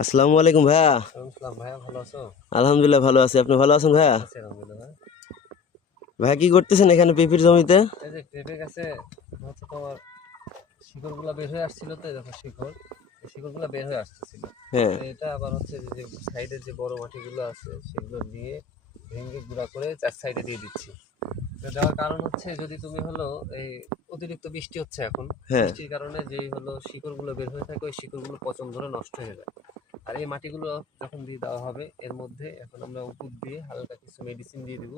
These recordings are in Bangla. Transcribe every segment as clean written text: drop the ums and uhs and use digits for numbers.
আসসালামু আলাইকুম ভাইয়া। আসসালাম ভাইয়া, ভালো আছো? আলহামদুলিল্লাহ ভালো আছি, আপনি ভালো আছেন ভাইয়া? আছি আলহামদুলিল্লাহ। ভাইয়া কি করতেছেন এখানে পেঁপের জমিতে? এই যে পেঁপে গাছে হচ্ছে তোমার শিকড়গুলো বের হয়ে আসছিল, তো এই দেখো শিকড়, এই শিকড়গুলো বের হয়ে আসতেছিল। হ্যাঁ। তো এটা আবার হচ্ছে যে সাইডের যে বড় মাটিগুলো আছে সেগুলো দিয়ে ভেঙে গুঁড়া করে চার সাইডে দিয়ে দিচ্ছি। তো দেওয়ার কারণ হচ্ছে, যদি তুমি হলো এই অতিরিক্ত বৃষ্টি হচ্ছে এখন, হ্যাঁ। বৃষ্টির কারণে যেই হলো শিকড়গুলো বের হয়ে থাকে ওই শিকড়গুলো পচন ধরে নষ্ট হয়ে যায়। আর এই মাটিগুলো যখন দিয়ে দেওয়া হবে এর মধ্যে এখন আমরা উপর দিয়ে হালকা কিছু মেডিসিন দিয়ে দিব।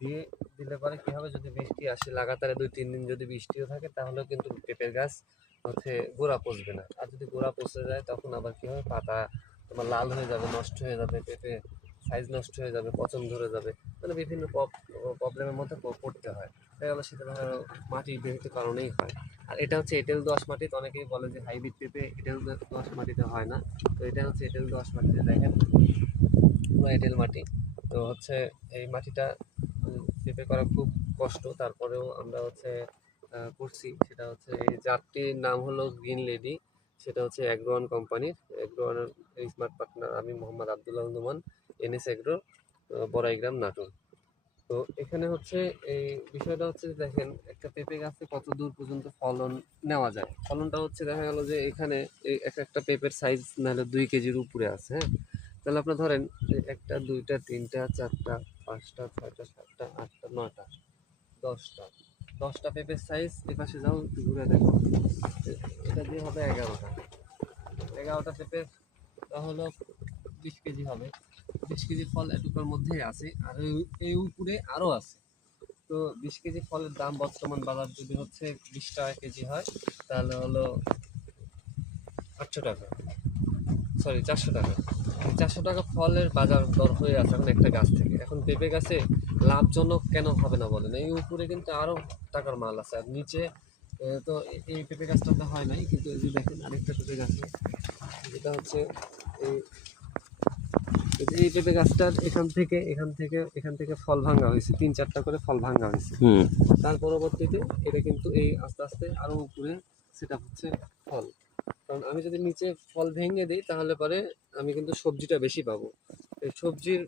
দিয়ে দিলে পরে কি হবে, যদি বৃষ্টি আসে লাগাতারে 2-3 দিন যদি বৃষ্টিও থাকে তাহলেও কিন্তু পেঁপের গাছ হচ্ছে গোড়া পচবে না। আর যদি গোড়া পচে যায় তখন আবার কি হবে, পাতা তোমার লাল হয়ে যাবে, নষ্ট হয়ে যাবে, পেঁপে সাইজ নষ্ট হয়ে যাবে, পচন ধরে যাবে, মানে বিভিন্ন প্রবলেমের মধ্যে পড়তে হয়। তাই হলো সেটা ধরো মাটির বিভিন্ন কারণেই হয়। আর এটা হচ্ছে এঁটেল দোআঁশ মাটি, তো অনেকেই বলে যে হাইব্রিড পেঁপে এঁটেল দোআঁশ মাটিতে হয় না। তো এটা হচ্ছে এঁটেল দোআঁশ মাটিতে, দেখেন পুরো এঁটেল মাটি। তো হচ্ছে এই মাটিটা পেঁপে করা খুব কষ্ট, তারপরেও আমরা হচ্ছে করছি। সেটা হচ্ছে এই জাতটির নাম হলো গ্রিন লেডি, সেটা হচ্ছে অ্যাগ্রোয়ান কোম্পানির। অ্যাগ্রোয়ানের স্মার্ট পার্টনার আমি মোহাম্মদ আব্দুল্লাহ নুমান, এনএস এগ্রো, বড়াইগ্রাম, নাটোর। তো এখানে হচ্ছে এই বিষয়টা হচ্ছে যে দেখেন একটা পেঁপে গাছে কত দূর পর্যন্ত ফলন নেওয়া যায়। ফলনটা হচ্ছে দেখা গেল যে এখানে এই এক একটা পেঁপের সাইজ নাহলে 2 কেজির উপরে আছে, হ্যাঁ। তাহলে আপনার ধরেন যে একটা, দুইটা, তিনটা, চারটা, পাঁচটা, ছয়টা, সাতটা, আটটা, নয়টা, দশটা, 10টা পেঁপের সাইজ। এপাশে যাও একটু ঘুরে দেখো, এটা দিয়ে হবে 11টা। 11টা পেঁপে হলো 20 কেজি হবে। 20 কেজি ফল এটুকুর মধ্যেই আছে, আর এই উপরে আরও আছে। তো 20 কেজি ফলের দাম বর্তমান বাজার যদি হচ্ছে 20 টাকা কেজি হয়, তাহলে হলো 800 টাকা, সরি 400 টাকা। 400 টাকা ফলের বাজার দর হয়ে আছে এখন একটা গাছ থেকে। এখন পেঁপে গাছে লাভজনক কেন হবে না বলেন? এই উপরে কিন্তু আরও টাকার মাল আছে, আর নিচে তো এই পেঁপে গাছটাতে হয় নাই, কিন্তু এই যে দেখেন আরেকটা পেঁপে গাছে, যেটা হচ্ছে এই এই পেঁপে গাছটার এখান থেকে ফল ভাঙা হয়েছে, 3-4টা করে ফল ভাঙা হয়েছে। হুম। তার পরবর্তীতে এটা কিন্তু এই আস্তে আস্তে আরো উপরে সেটা হচ্ছে ফল। কারণ আমি যদি নিচে ফল ভেঙে দিই তাহলে পরে আমি কিন্তু সবজিটা বেশি পাবো। এই সবজির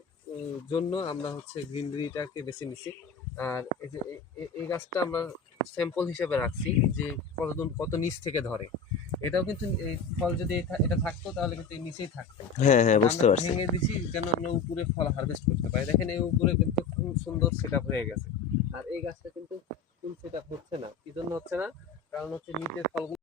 জন্য আমরা হচ্ছে গ্রিনারিটাকে বেছে নিছি। আর এই যে এই গাছটা আমরা স্যাম্পল হিসেবে রাখছি যে কত নিচ থেকে ধরে। এটাও কিন্তু এই ফল যদি এটা থাকতো তাহলে কিন্তু এই নিচেই থাকতো। হ্যাঁ হ্যাঁ, কিন্তু বুঝতে আমরা পারছি। ভেঙে দিছি যেন আমরা উপরে ফল হারভেস্ট করতে পারি। দেখেন এই উপরে কিন্তু খুব সুন্দর সেট হয়ে গেছে। আর এই গাছটা কিন্তু ফুল সেট হচ্ছে না। কি জন্য হচ্ছে না? কারণ হচ্ছে নিচের ফলগুলো